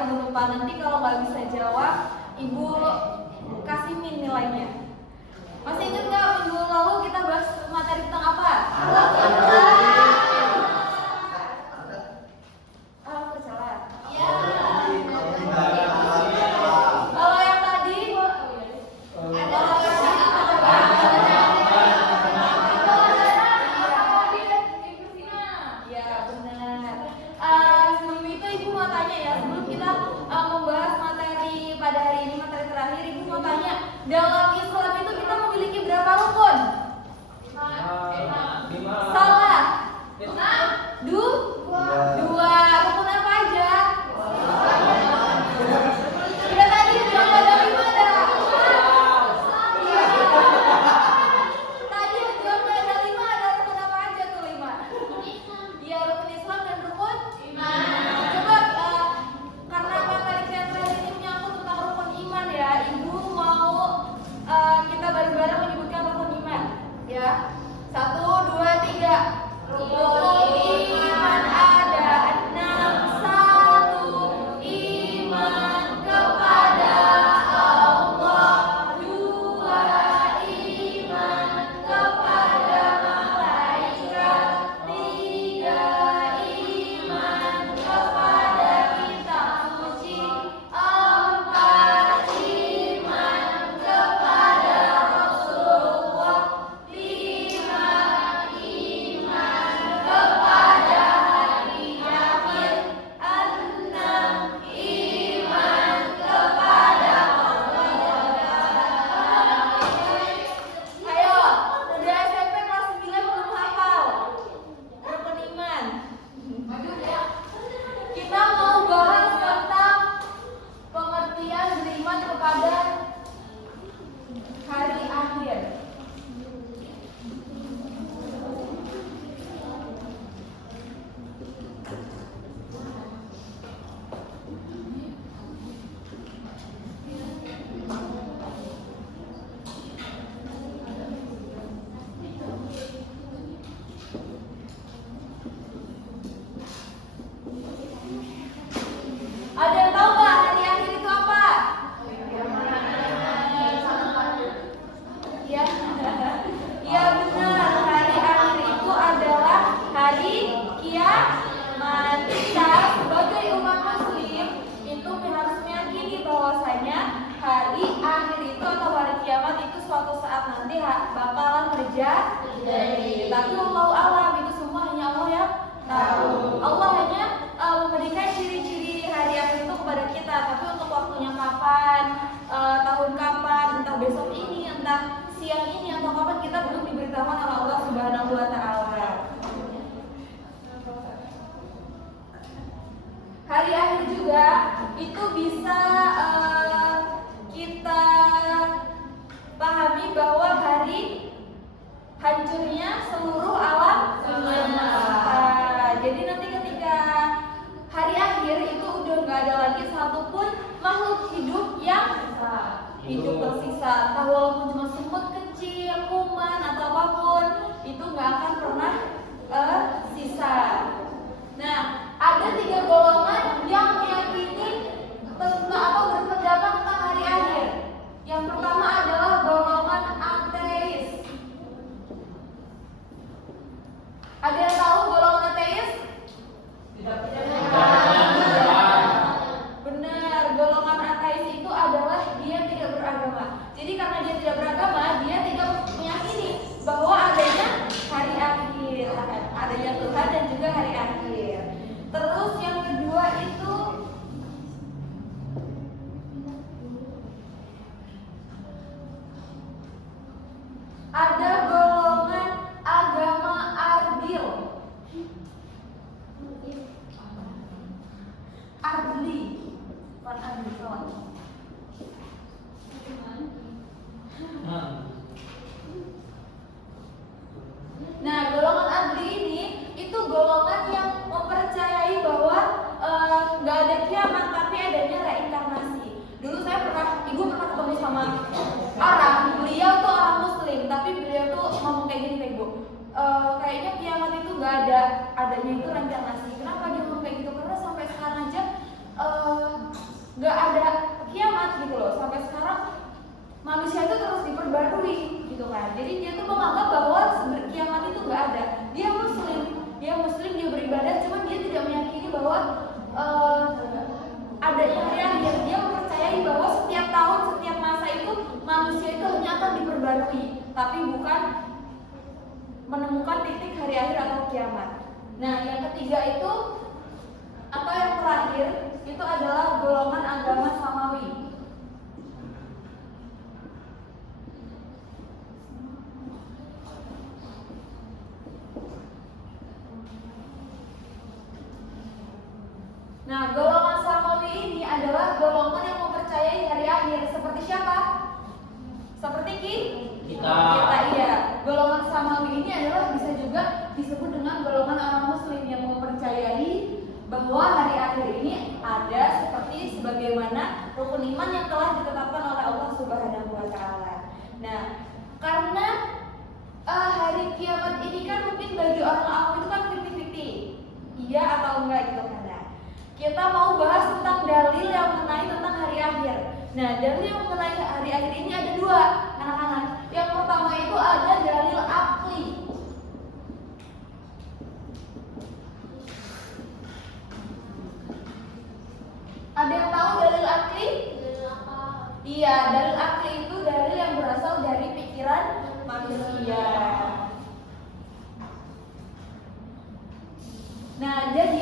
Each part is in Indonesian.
jangan lupa nanti kalau nggak bisa jawab, Ibu kasih min nilainya. Masih ingat nggak minggu lalu kita bahas materi tentang apa? Dalam Islam itu kita memiliki berapa rukun? 5. Salah. 2. Rukun apa aja? Udah tadi bilang ada 5 ada. Tadi bilang ada 5 ada rukun apa aja tuh 5? Iya, rukun Islam dan rukun iman. Coba karena materi terakhir ini menyangkut tentang rukun iman ya, Ibu mau kita bareng-bareng menyebutkan rukun iman ya. 1, 2, 3. Rukun iman ada 6. 1. Iman kepada Allah. 2. Iman kepada malaikat. 3. Iman kepada kitab suci. 4. Iman kepada Rasulullah. 5. Iman kepada hari akhir. 6. Iman kepada Allah. Ayo, udah SMP kelas 9 belum hafal rukun iman. Kita mau bahas tentang pengertian beriman kepada hari akhir. Ada yang tahu nggak hari akhir itu apa? Iya, iya benar. Hari akhir itu adalah hari kiamat. Kita sebagai umat Muslim itu harus meyakini bahwasanya hari akhir itu atau hari kiamat itu suatu saat nanti bakalan terjadi. Tapi wallahu alam, itu semua hanya Allah yang tahu. Allah hanya memberikan ciri-ciri hari akhir itu kepada kita, tapi untuk waktunya kapan, tahun kapan, entah besok ini, entah siang ini atau kapan, kita belum diberitahukan oleh Allah Subhanahu wa taala. Hari akhir juga itu bisa kita pahami bahwa hari hancurnya seluruh alam semesta. Jadi nanti ketika hari akhir itu udah nggak ada lagi satupun makhluk hidup yang hidup tersisa. Entah walaupun cuma semut kecil, kuman atau apapun, itu nggak akan pernah sisa. Nah, ada 3 golongan yang meyakini tentang atau berpendapat tentang hari akhir. Yang pertama adalah golongan ateis. Ada yang tahu golongan ateis? Benar, golongan ateis itu adalah dia tidak beragama. Jadi karena dia tidak beragama, dia tidak meyakini bahwa adanya hari akhir, adanya Tuhan dan juga hari akhir. Terus yang kedua itu ada golongan agama ardil. Ardli, bukan ardli, kawan. Nah, golongan ardli ini itu golongan yang mempercayai bahwa nggak ada kiamat tapi adanya reinkarnasi. Dulu ibu pernah ketemu sama orang, beliau tuh orang Muslim, tapi beliau tuh ngomong kayak gini kayak ibu, kayaknya kiamat itu nggak ada, adanya itu reinkarnasi. Kenapa dia ngomong kayak gitu? Karena sampai sekarang aja nggak ada kiamat gitu loh. Sampai sekarang manusia itu terus diperbarui gitu kan. Jadi dia tuh menganggap bahwa kiamat itu nggak ada. Dia muslim, dia beribadah, cuman dia tidak meyakini bahwa adanya hari akhir. Dia mempercayai bahwa setiap tahun, setiap masa itu manusia itu hanya akan diperbarui, tapi bukan menemukan titik hari akhir atau kiamat. Nah, yang ketiga itu atau yang terakhir itu adalah golongan agama samawi. Nah, golongan samawi ini adalah golongan yang mempercayai hari akhir. Seperti siapa? Seperti kita. Iya. Golongan samawi ini adalah bisa juga disebut dengan golongan orang muslim yang mempercayai bahwa hari akhir ini ada seperti sebagaimana rukun iman yang telah ditetapkan oleh Allah Subhanahu wa taala. Nah, karena hari kiamat ini kan mungkin bagi orang awam itu kan 50-50. Iya atau enggak gitu kan. Kita mau bahas tentang dalil yang mengenai tentang hari akhir. Nah, dalil yang mengenai hari akhir ini ada dua, anak-anak. Yang pertama itu ada dalil akli. Ada yang tahu dalil akli? Iya, dalil akli itu dalil yang berasal dari pikiran manusia. Nah, jadi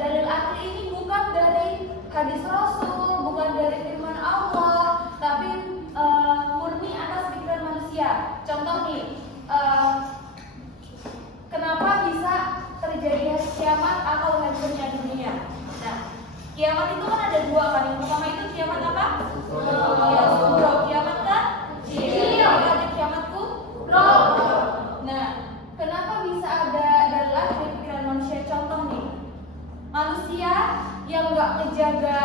dalil akli ini bukan dari hadis Rasul, bukan dari firman Allah, tapi murni atas pikiran manusia. Contoh nih, kenapa bisa terjadi kiamat atau hancurnya dunia? Nah, kiamat itu kan ada dua kan. Yang pertama itu kiamat apa? Kiamat kecil. Ada kiamat kubro. Nah, kenapa bisa ada dalil dari pikiran manusia? Contoh nih, manusia yang nggak menjaga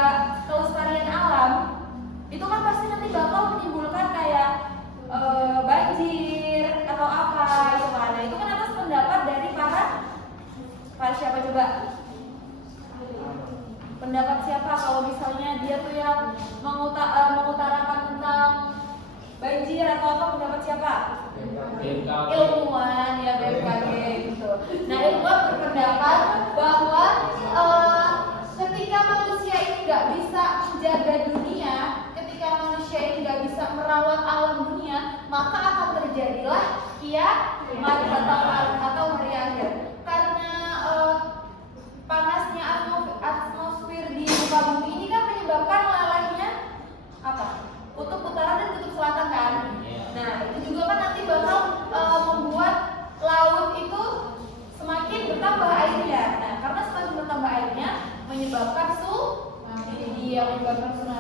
kelestarian alam itu kan pasti nanti bakal menimbulkan kayak banjir atau apa itu kan. Nah, itu kan atas pendapat dari para siapa coba? Pendapat siapa kalau misalnya dia tuh yang mengutarakan tentang banjir atau apa, pendapat siapa? Ilmuwan ya, BMKG gitu. Nah, ilmuwan berpendapat bahwa ketika manusia ini nggak bisa menjaga dunia, ketika manusia ini nggak bisa merawat alam dunia, maka akan terjadilah kiamat atau hari akhir. Karena panasnya atmosfer di muka bumi ini kan menyebabkan melelehnya apa? Kutub utara dan kutub selatan kan. Nah, itu juga kan nanti bakal membuat laut itu semakin bertambah airnya. Nah, karena semakin bertambah airnya menyebabkan tsunami.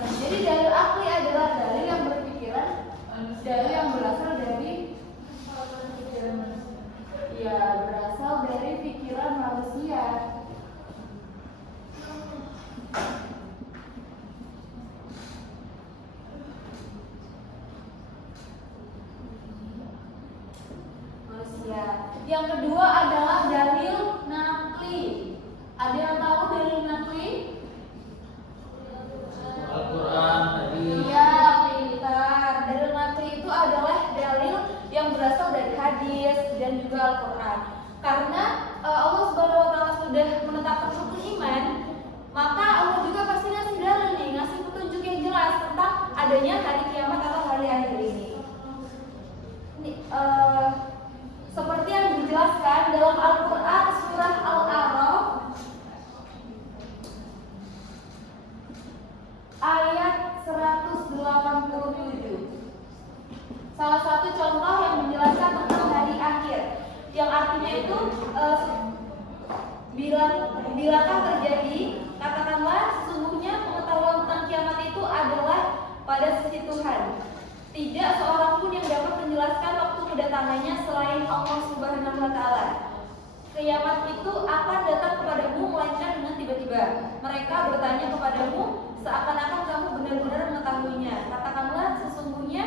Jadi dalil akli adalah dalil yang berpikiran, dalil yang berasal dari berasal dari pikiran manusia. Yang kedua adalah dalil nakli. Ada yang tahu dalil nakli? Al-Quran tadi. Iya, pintar. Dalil nakli itu adalah dalil yang berasal dari hadis dan juga Al-Quran. Karena Allah Subhanahu wa taala sudah menetapkan rukun iman, maka Allah juga pasti ngasih dalil nih, ngasih petunjuk yang jelas tentang adanya hari kiamat atau hari akhir ini. Seperti yang dijelaskan dalam Al-Quran surah Al-A'raf ayat 187. Salah satu contoh yang menjelaskan tentang hari akhir, yang artinya itu bila terjadi, katakanlah sesungguhnya pengetahuan tentang kiamat itu adalah pada sisi Tuhan. Tidak seorang pun yang dapat menjelaskan waktu kedatangannya selain Allah Subhanahu wa taala. Kiamat itu akan datang kepadamu melainkan dengan tiba-tiba. Mereka bertanya kepadamu seakan-akan kamu benar-benar mengetahuinya. Katakanlah sesungguhnya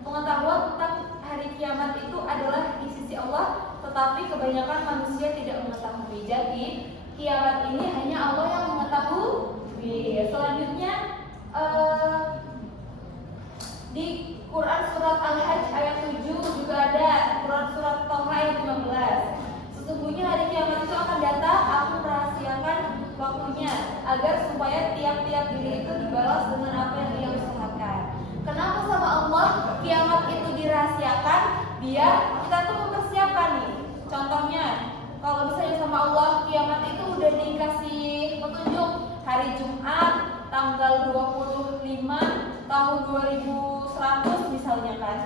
pengetahuan tentang hari kiamat itu adalah di sisi Allah, tetapi kebanyakan manusia tidak mengetahui. Jadi kiamat ini hanya Allah yang mengetahui. Selanjutnya di Quran surat Al-Hajj ayat 7 juga ada, Quran surat Toha ayat 15. Sesungguhnya hari kiamat itu akan datang, aku merahasiakan waktunya agar supaya tiap-tiap diri itu dibalas dengan apa yang ia usahakan. Kenapa sama Allah kiamat itu dirahasiakan? Biar kita tuh mempersiapkan nih. Contohnya, kalau misalnya sama Allah kiamat itu udah dikasih petunjuk hari Jumat tanggal 25 tahun 2100 misalnya kan.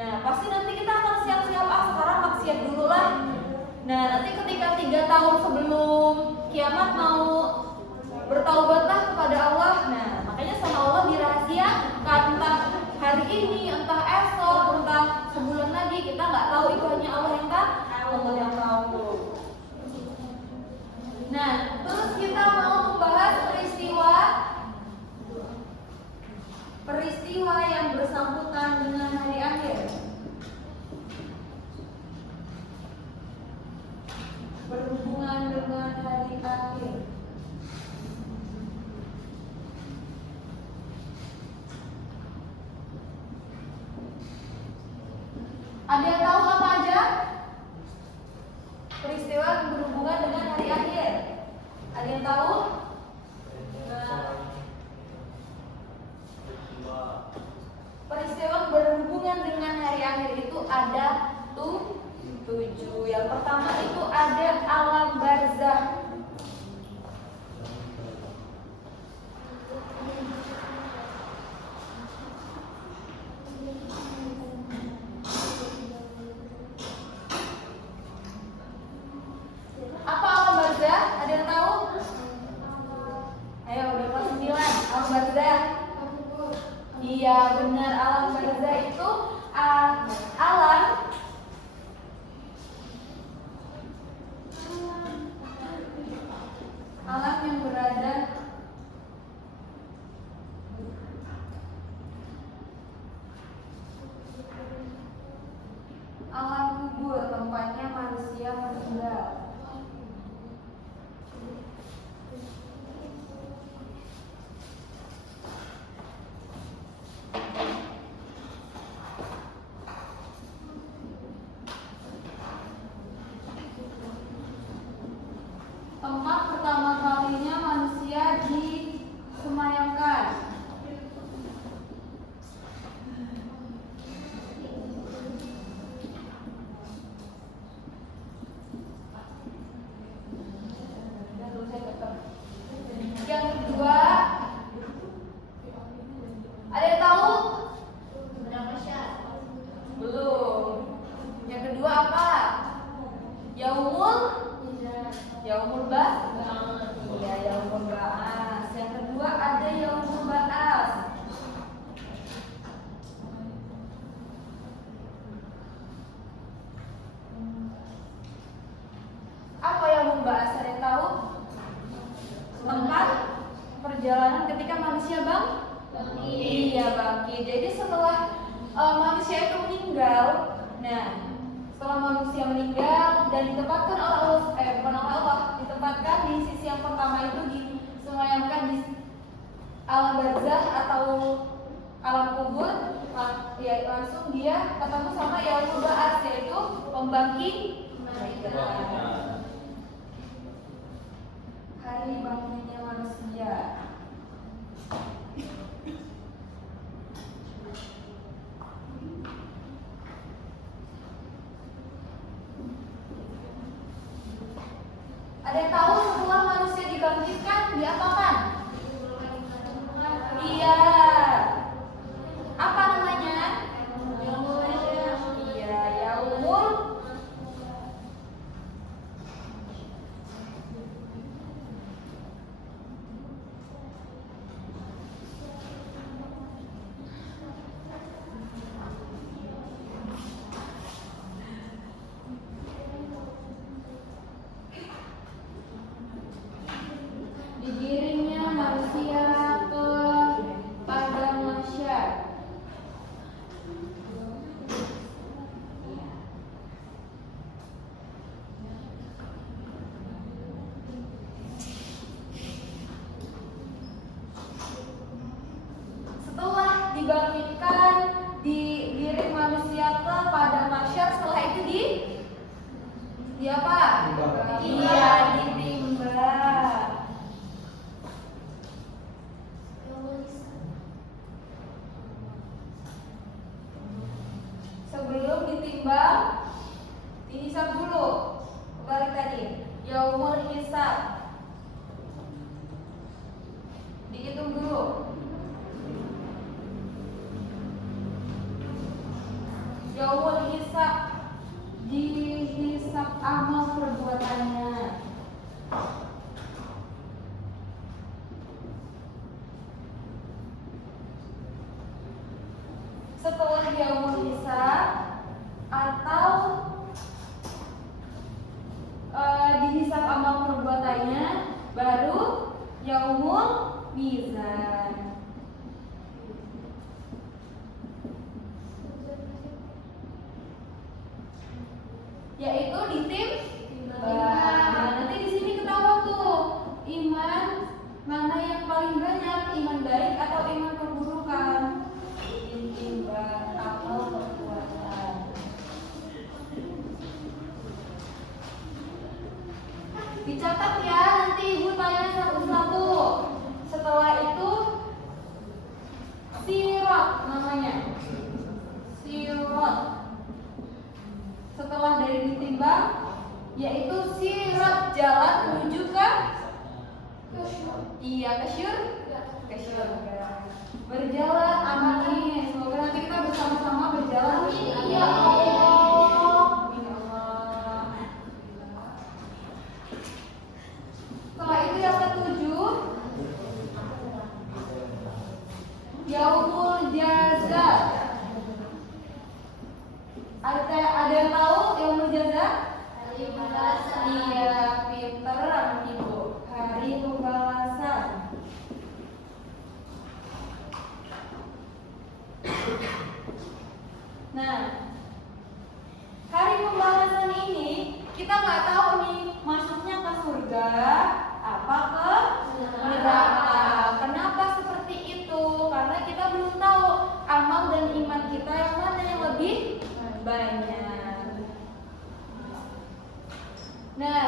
Nah, pasti nanti kita akan siap-siap, sekarang maksiat dulu lah. Nah, nanti ketika 3 tahun sebelum kiamat mau bertaubatlah kepada Allah. Nah, makanya sama Allah dirahasiakan, entah hari ini, entah esok, entah sebulan lagi, kita nggak tahu, itu hanya Allah yang tahu. Allah yang tahu. Nah, terus kita mau membahas peristiwa yang bersangkutan dengan hari akhir. Berhubungan dengan hari akhir. Ada yang tahu apa aja? Peristiwa yang berhubungan dengan hari akhir. Ada yang tahu? Peristiwa berhubungan dengan hari akhir itu ada 7. Yang pertama itu ada alam barzah. Apa alam barzah? Ada yang tahu? Ayo, udah kelas 9. Alam barzah. Iya, benar. Alam barzah itu alam yang berada alam kubur, tempatnya manusia meninggal. Tempat pertama kalinya manusia disemayamkan. Yang kedua, ada yang tahu? Belum. Yang kedua apa? Yaumul Ba'ats. Iya, Yaumul Ba'ats. Yang kedua ada Yaumul Ba'ats. Apa Yaumul Ba'ats? Ada yang tahu? Tempat perjalanan ketika manusia bangkit. Iya, bangkit. Jadi setelah manusia itu meninggal, setelah manusia meninggal dan ditempatkan oleh Allah, ditempatkan di sisi yang pertama itu disemayamkan di alam barzah atau alam kubur, ya langsung dia ketemu sama Yaumul Ba'ats, yaitu pembangkitan. Hari bangkitnya manusia. Ada yang tahu setelah manusia dibangkitkan diapakan? Iya. Apa namanya? Iya, Yaumul. Digiringnya manusia ke yaumul hisab. Dihitung dulu. Yaumul hisab, dihisab amal perbuatannya. Setelah yaumul hisab atau dihisab amal perbuatannya, baru yaumul mizan. Yaitu ditimbang. Nah, nanti di sini ketahuan tuh iman mana yang paling banyak, iman baik atau iman keburukan. Ditimbang amal perbuatan. Dicatat ya, nanti ibu tanya satu-satu. Setelah itu sirat namanya. Sirat. Setelah dari ditimbang, yaitu sirat, jalan menuju ke ke syurga. Berjalan, amin. Semoga nanti kita bersama-sama berjalan. Ya Allah. Setelah itu yang ketujuh, yaumul jaza. Ada yang tahu yaumul jaza? Hari pembalasan. Iya, pinter anak ibu. Hari pembalasan. Nah, hari pembalasan ini kita nggak tahu nih masuknya ke surga apa ke neraka. Kenapa seperti itu? Karena kita belum tahu amal dan iman kita yang mana yang lebih banyak. Nah,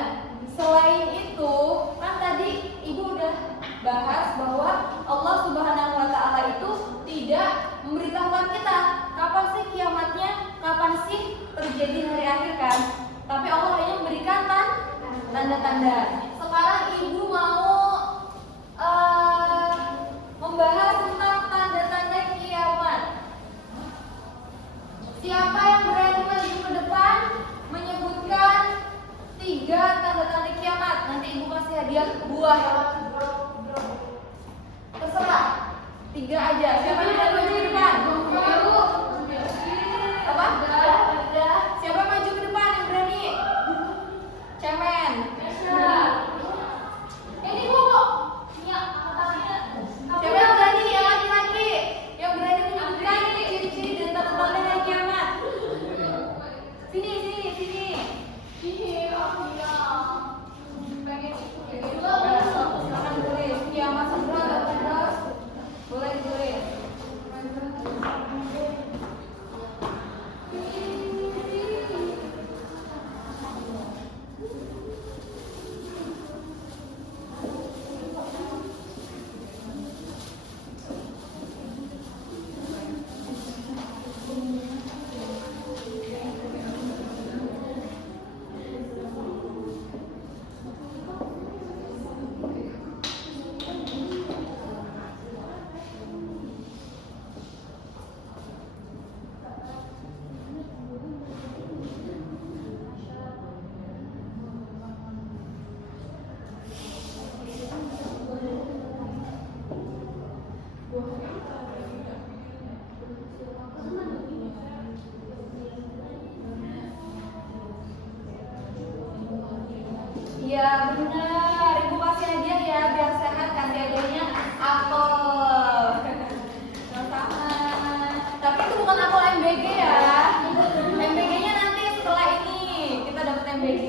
selain itu kan tadi ibu udah bahas bahwa Allah Subhanahu wa Ta'ala itu tidak memberitahukan kita kapan sih kiamatnya, kapan sih terjadi hari akhir kan, tapi Allah hanya memberikan tanda-tanda. Sekarang ibu mau membahas tentang tanda-tanda kiamat. Siapa yang berani maju ke depan menyebutkan 3 tanda-tanda kiamat? Nanti ibu kasih hadiah buah. Terserah, 3 aja. Siapa yang berani maju ke depan? Apa? Siapa yang maju ke depan yang berani? Cemen. Ini bu. Siapa yang berani? Yang laki-laki yang berani menyebutkan ciri-ciri dan tanda-tanda kiamat. Sini. Silakan tulis kiamat segera atau tidak? Boleh ditulis. Iya benar, ibu kasih hadiah ya biar sehat, kasih hadiahnya apel. Sama. Tapi itu bukan apel MBG ya. MBG-nya nanti setelah ini kita dapat MBG.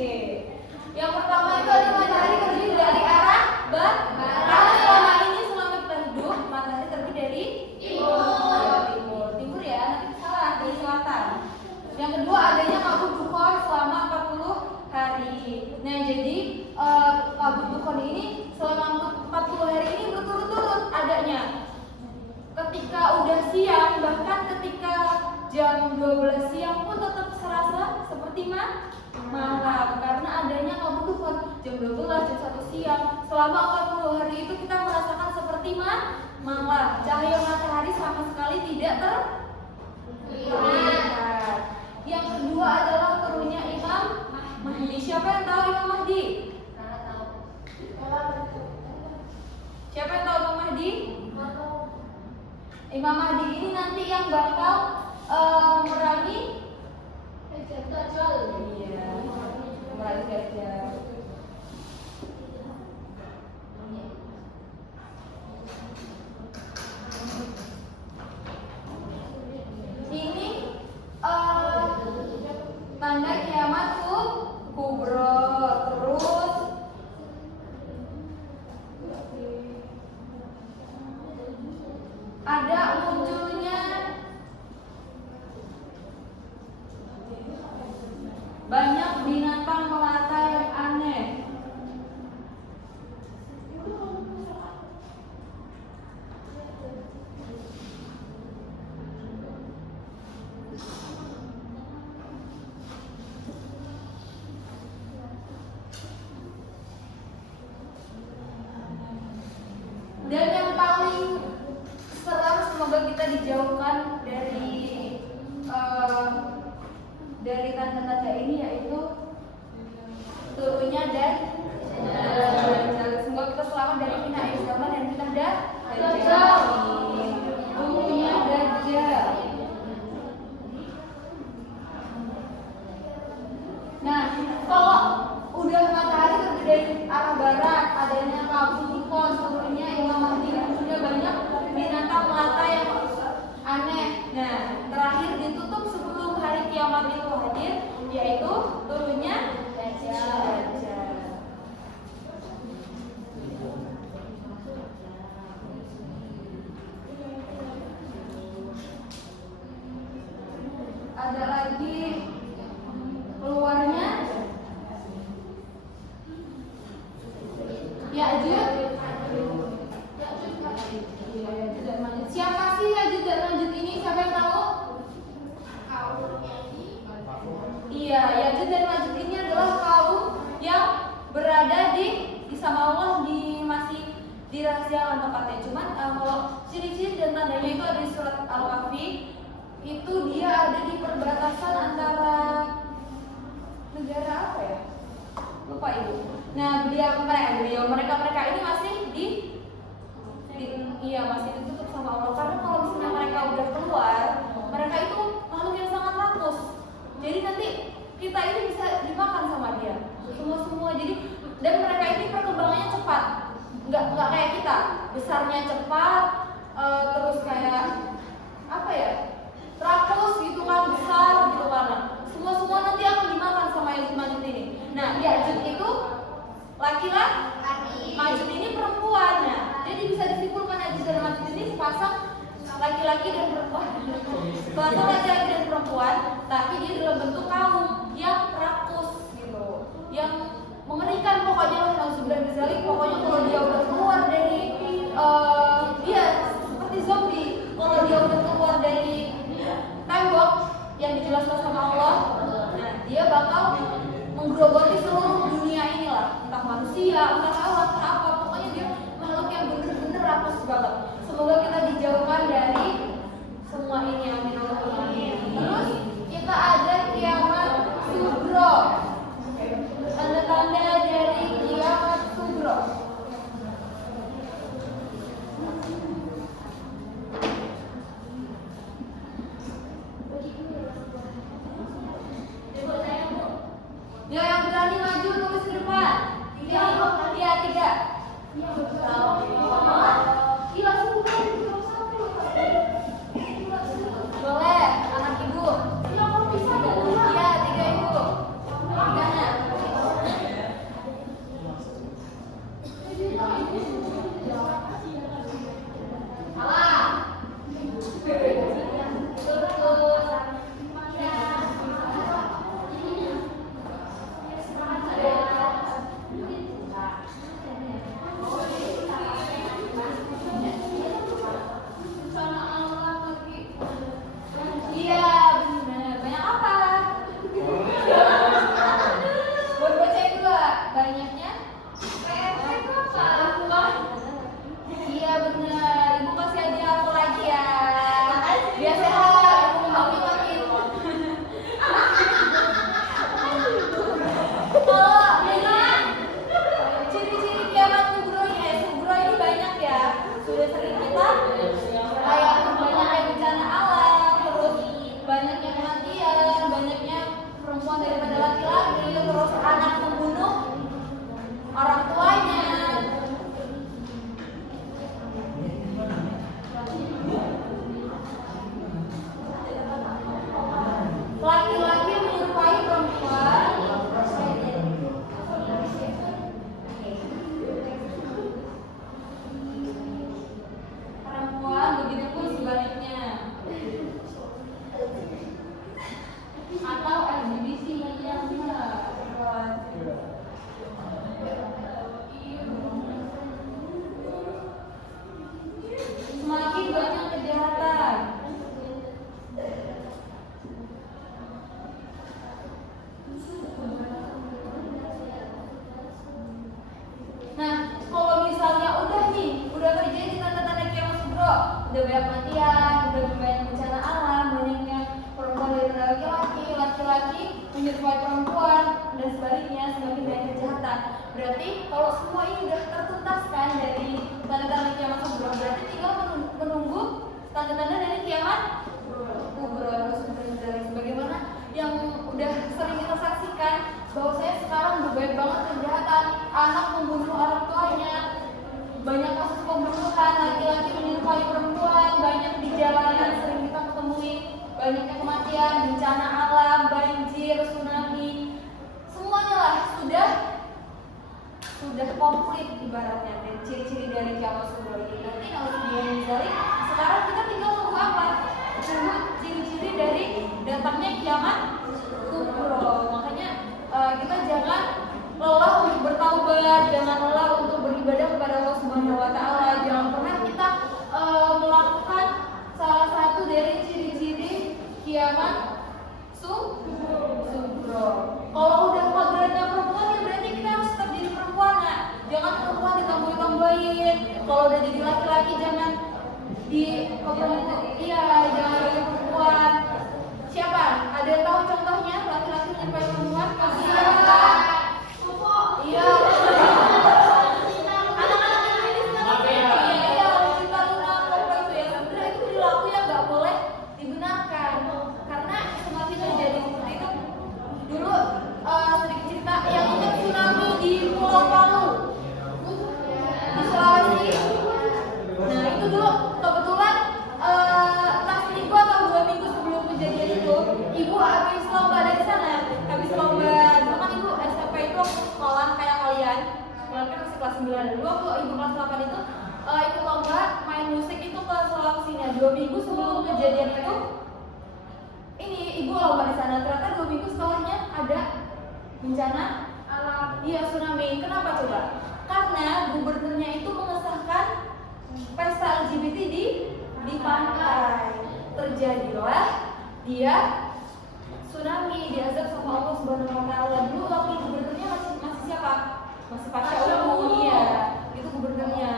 Yang pertama itu ada matahari terbit dari arah barat. Karena selama ini selama kita hidup matahari terbit dari timur ya, nanti salah dari selatan. Yang kedua adanya kabut dukhon selama 40 hari. Nah jadi kabut dukhon ini selama 40 hari ini berturut-turut adanya. Ketika udah siang, bahkan ketika jam 12 siang pun tetap serasa seperti malam karena adanya kabut dukhon. jam 12, jam 1 siang. Selama 40 hari itu kita merasakan seperti malam. Cahaya matahari sama sekali tidak terlihat. Yang kedua adalah turunnya Imam Mahdi. Siapa yang tahu Imam Mahdi? Siapa yang tahu Imam Mahdi? Imam Mahdi ini nanti yang bakal memerangi Dajjal. Iya, memerangi Dajjal. Ini tanda kiamat kubro. Terus ada munculnya banyak binatang melata yang aneh. Dan yang paling seram, semoga kita dijauhkan dari tanda-tanda ini, yaitu turunnya dan semoga kita selamat dari fitnah akhir zaman dan fitnah Dajjal. Turunnya Dajjal. Nah, kalau udah matahari terbit dari arah barat, adanya kabut ikon, turunnya Imam Mahdi, munculnya banyak binatang melata yang aneh. Nah, terakhir ditutup sebelum hari kiamat itu hadir, yaitu turunnya Dajjal. Ada lagi keluarnya Ya'juj. Siapa sih Ya'juj dan Ma'juj ini? Siapa yang tahu? Iya, Ya'juj dan Ma'juj ini adalah kaum yang berada di sama Allah masih dirahasiakan tempatnya. Cuman kalau ciri-ciri dan tandanya itu ada di surat Al-Kahfi. Itu dia ada di perbatasan antara negara apa ya? Lupa ibu. Nah, mereka ini masih masih ditutup sama Allah. Karena kalau misalnya mereka udah keluar, mereka itu makhluk yang sangat rakus. Jadi nanti kita ini bisa dimakan sama dia. Semua. Jadi dan mereka ini perkembangannya cepat. Nggak kayak kita. Besarnya cepat, terus kayak apa ya? Rakus gitu kan, besar gitu kan. Semua nanti akan dimakan sama Ya'juj Ma'juj ini. Nah, Ya'juj itu laki-laki, Ma'juj ini perempuan. Nah, jadi bisa disimpulkan Ya'juj dan Ma'juj ini sepasang laki-laki dan perempuan. Sepasang laki-laki dan perempuan, tapi dia dalam bentuk kaum yang rakus gitu, yang mengerikan pokoknya lah. Pokoknya kalau dia udah keluar dari dia seperti zombie. Kalau dia udah keluar dari tembok yang dijelaskan sama Allah, nah dia bakal menggerogoti seluruh dunia inilah, entah manusia, entah alat, entah apa, pokoknya dia makhluk yang bener-bener rakus banget. Semoga kita dijauhkan dari semua ini, amin Allahumma amin. Terus kita ada kiamat subro, tanda-tanda dari kiamat subro. Ya, yang berani maju tulis di depan. Iya, 3. Boleh, anak ibu. Iya, 3 ibu. 3-nya. Salah. sudah sering kita kayak banyaknya bencana alam, terus banyaknya kematian, banyaknya perempuan daripada laki-laki, terus anak membunuh orang tuanya. Laki-laki menyerupai perempuan, begitu pun sebaliknya. Atau LGBT yang semakin banyak kejahatan. Nah, kalau misalnya udah terjadi tanda-tanda kiamat kubro, udah banyak kematian, udah banyak bencana alam, banyaknya perempuan daripada laki-laki menyerupai perempuan, dan sebaliknya semakin banyak kejahatan. Berarti kalau semua ini udah tertuntaskan dari tanda-tanda kiamat kubro, berarti tinggal menunggu tanda-tanda dari kiamat kubro. Sebagaimana yang udah sering kita saksikan, bahwa saya sekarang udah banyak banget kejahatan, anak membunuh orang tuanya, banyak kasus pembunuhan, laki-laki menyerupai perempuan, banyak di jalanan sering kita ketemui, banyaknya kematian, bencana alam, banjir, tsunami, semuanya lah sudah komplit ibaratnya. Dan ciri-ciri dari kiamat kubro ini nanti kalau dari sekarang kita tinggal tunggu apa? Tunggu ciri-ciri dari datangnya kiamat kubro. Makanya kita jangan lelah untuk bertaubat, jangan lelah untuk beribadah kepada Allah Subhanahu wa taala. Jangan pernah kita melakukan salah satu dari ciri-ciri kiamat kubro. Kalau udah kodratnya perempuan, ya berarti kita harus tetap jadi perempuan. Nah, jangan perempuan ditambahin. Kalau udah jadi laki-laki jangan jangan jadi perempuan. Siapa? Ada yang tahu contohnya laki-laki menyerupai perempuan? Iya. Anak-anak Indonesia Cinta Luna kompleks ya. Sebenarnya itu perilaku yang nggak boleh dibenarkan, karena semakin terjadi seperti itu. Dulu sedikit cerita yang ingat tsunami di Pulau Palu di Sulawesi. Nah itu dulu kebetulan entah seminggu atau 2 minggu sebelum kejadian itu, ibu habis lomba dari sana. Habis lomba, dulu kan ibu SMP itu sekolah kayak kalian kan masih kelas 9. Dulu waktu ibu kelas 8 itu ikut lomba main musik itu ke Sulawesinya. 2 minggu sebelum kejadian itu, ini ibu lomba di sana. Ternyata 2 minggu setelahnya ada bencana alam, tsunami. Kenapa coba? Karena gubernurnya itu mengesahkan pesta LGBT di pantai. Terjadilah dia tsunami, diazab sama Allah Subhanahu wa taala. Dulu wakil gubernurnya masih siapa? Masih Pak Syaunu. Iya, itu gubernurnya.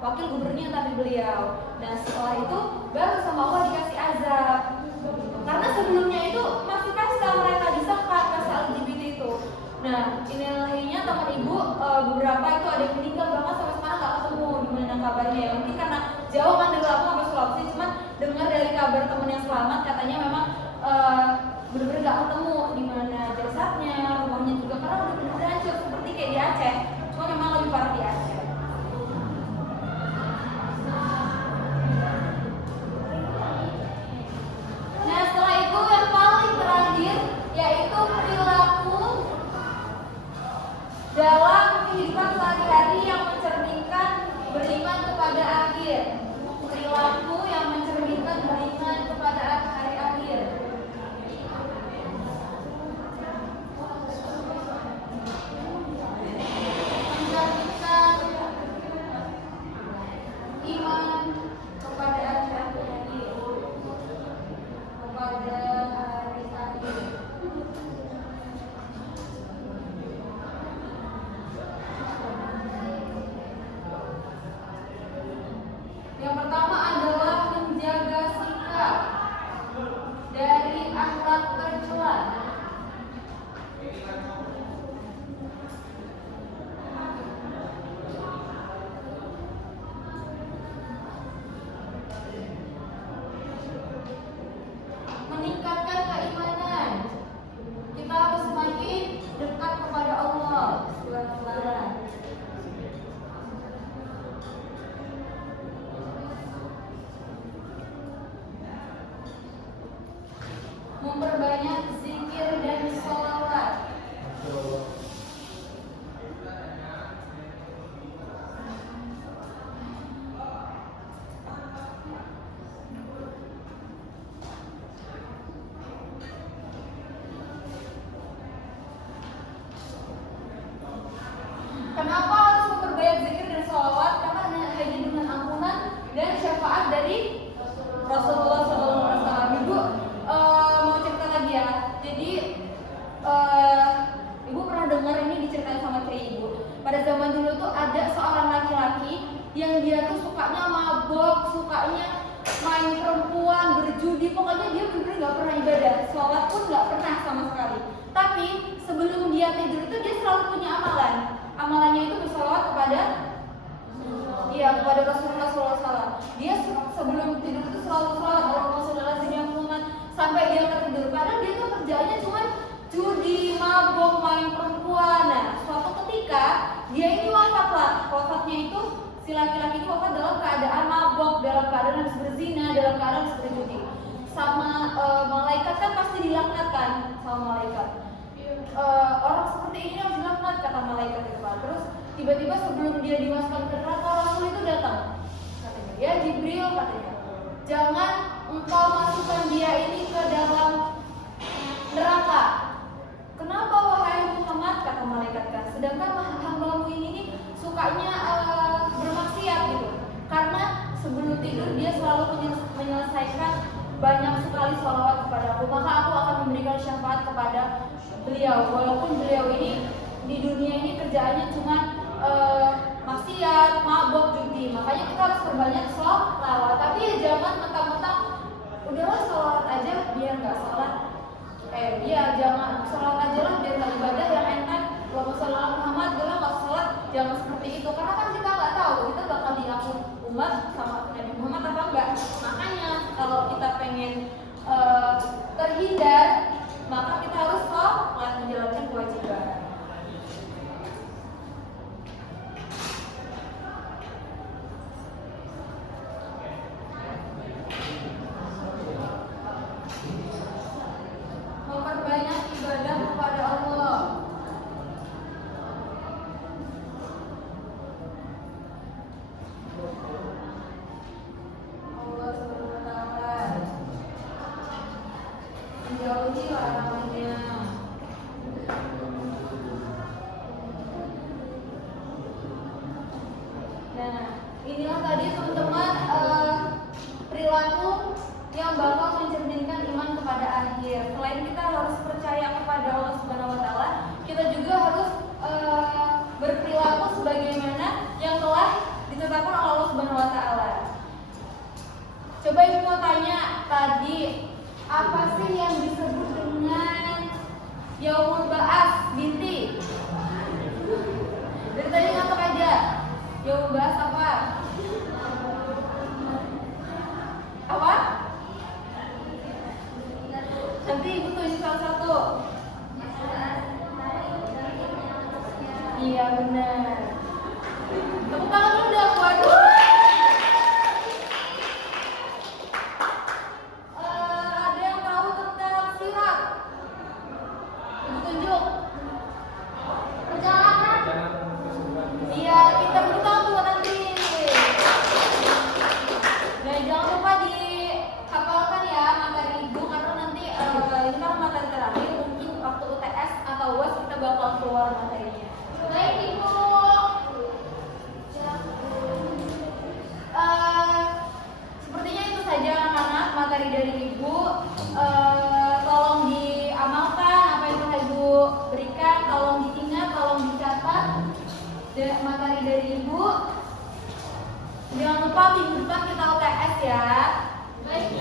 Wakil gubernurnya tapi beliau. Nah, setelah itu baru sama Allah dikasih azab. Karena sebelumnya itu masih pesta, mereka disahkan pesta LGBT itu. Nah, inilahinya teman ibu beberapa itu ada yang meninggal, bahkan sampai sekarang nggak ketemu gimana kabarnya ya. Mungkin karena jauh kan dari Lampung sampai Sulawesi, cuman dengar dari kabar teman yang selamat katanya memang benar-benar nggak ketemu di mana jasadnya, rumahnya juga karena udah benar-benar hancur seperti kayak di Aceh. Cuma memang lebih parah di Aceh. memperbanyak zikir dan sholawat. Kenapa harus memperbanyak zikir dan sholawat? Karena hanya dengan ampunan dan syafaat dari Rasulullah SAW. Ibu mau cerita lagi ya. Jadi ibu pernah dengar ini diceritain sama Kiai ibu. Pada zaman dulu tuh ada seorang laki-laki yang dia tuh sukanya mabok, sukanya main perempuan, berjudi, pokoknya dia bener-bener nggak pernah ibadah, sholat pun nggak pernah sama sekali. Tapi sebelum dia tidur itu dia selalu punya amalan. Amalannya itu bersolawat kepada Rasulullah SAW. Dia sebelum tidur itu selalu sholawat Muhammad sampai dia tertidur. Padahal dia tuh kerjanya cuma judi, mabok, main perempuan. Nah, suatu ketika dia ini wafat. Wafatnya itu si laki-laki itu wafat dalam keadaan mabok, dalam keadaan habis berzina, dalam keadaan habis berjudi. Sama malaikat kan pasti dilaknatkan sama malaikat. Orang seperti ini harus dilaknat kata malaikat itu kan. Terus tiba-tiba sebelum dia dimasukkan ke neraka, Rasul itu datang. Katanya, ya Jibril katanya, jangan engkau masukkan dia ini ke dalam neraka. Kenapa wahai Muhammad, kata malaikat kan? Sedangkan hambamu ini sukanya bermaksiat gitu. Karena sebelum tidur dia selalu menyelesaikan banyak sekali sholawat kepada aku, maka aku akan memberikan syafaat kepada beliau. Walaupun beliau ini di dunia ini kerjaannya cuma maksiat, mabok, judi. Makanya kita harus perbanyak sholawat. Tapi ya jangan mentang-mentang udahlah sholawat aja biar nggak sholat. Jangan sholat aja lah biar nggak ibadah yang enak. Allahumma sholli ala Muhammad, udah nggak sholat, jangan seperti itu. Karena kan kita nggak tahu kita bakal diampun umat sama Nabi Muhammad apa enggak. Makanya kalau kita pengen terhindar, maka kita harus sholat, menjalankan kewajiban. Memperbanyak ibadah kepada Allah. Allah SWT menjauhi larangannya. Nah, inilah tadi teman-teman perilaku yang bakal mencerminkan iman kepada akhir. Selain kita harus percaya kepada Allah Subhanahu wa taala, kita juga harus berperilaku sebagaimana yang telah ditetapkan oleh Allah Subhanahu wa taala. Coba ibu mau tanya tadi, apa sih yang disebut dengan Yaumul Ba'ats, Binti? Dari tadi ngapa aja? Yaumul Ba'ats apa? Apa? Nanti ibu tunjuk salah satu. Iya benar. Tepuk tangan dulu dong, waduh. Ada yang tahu tentang sirat? Ibu tunjuk. Perjalanan. Iya, kita tepuk tangan buat nanti. Nah, jangan lupa dihafalkan ya materi ibu, karena nanti ini kan materi terakhir, mungkin waktu UTS atau UAS kita bakal keluar materinya. Baik ibu. Sepertinya itu saja anak-anak materi dari ibu. Tolong diamalkan apa yang telah ibu berikan, tolong diingat, tolong dicatat materi dari ibu. Jangan lupa minggu depan kita UTS ya. Baik.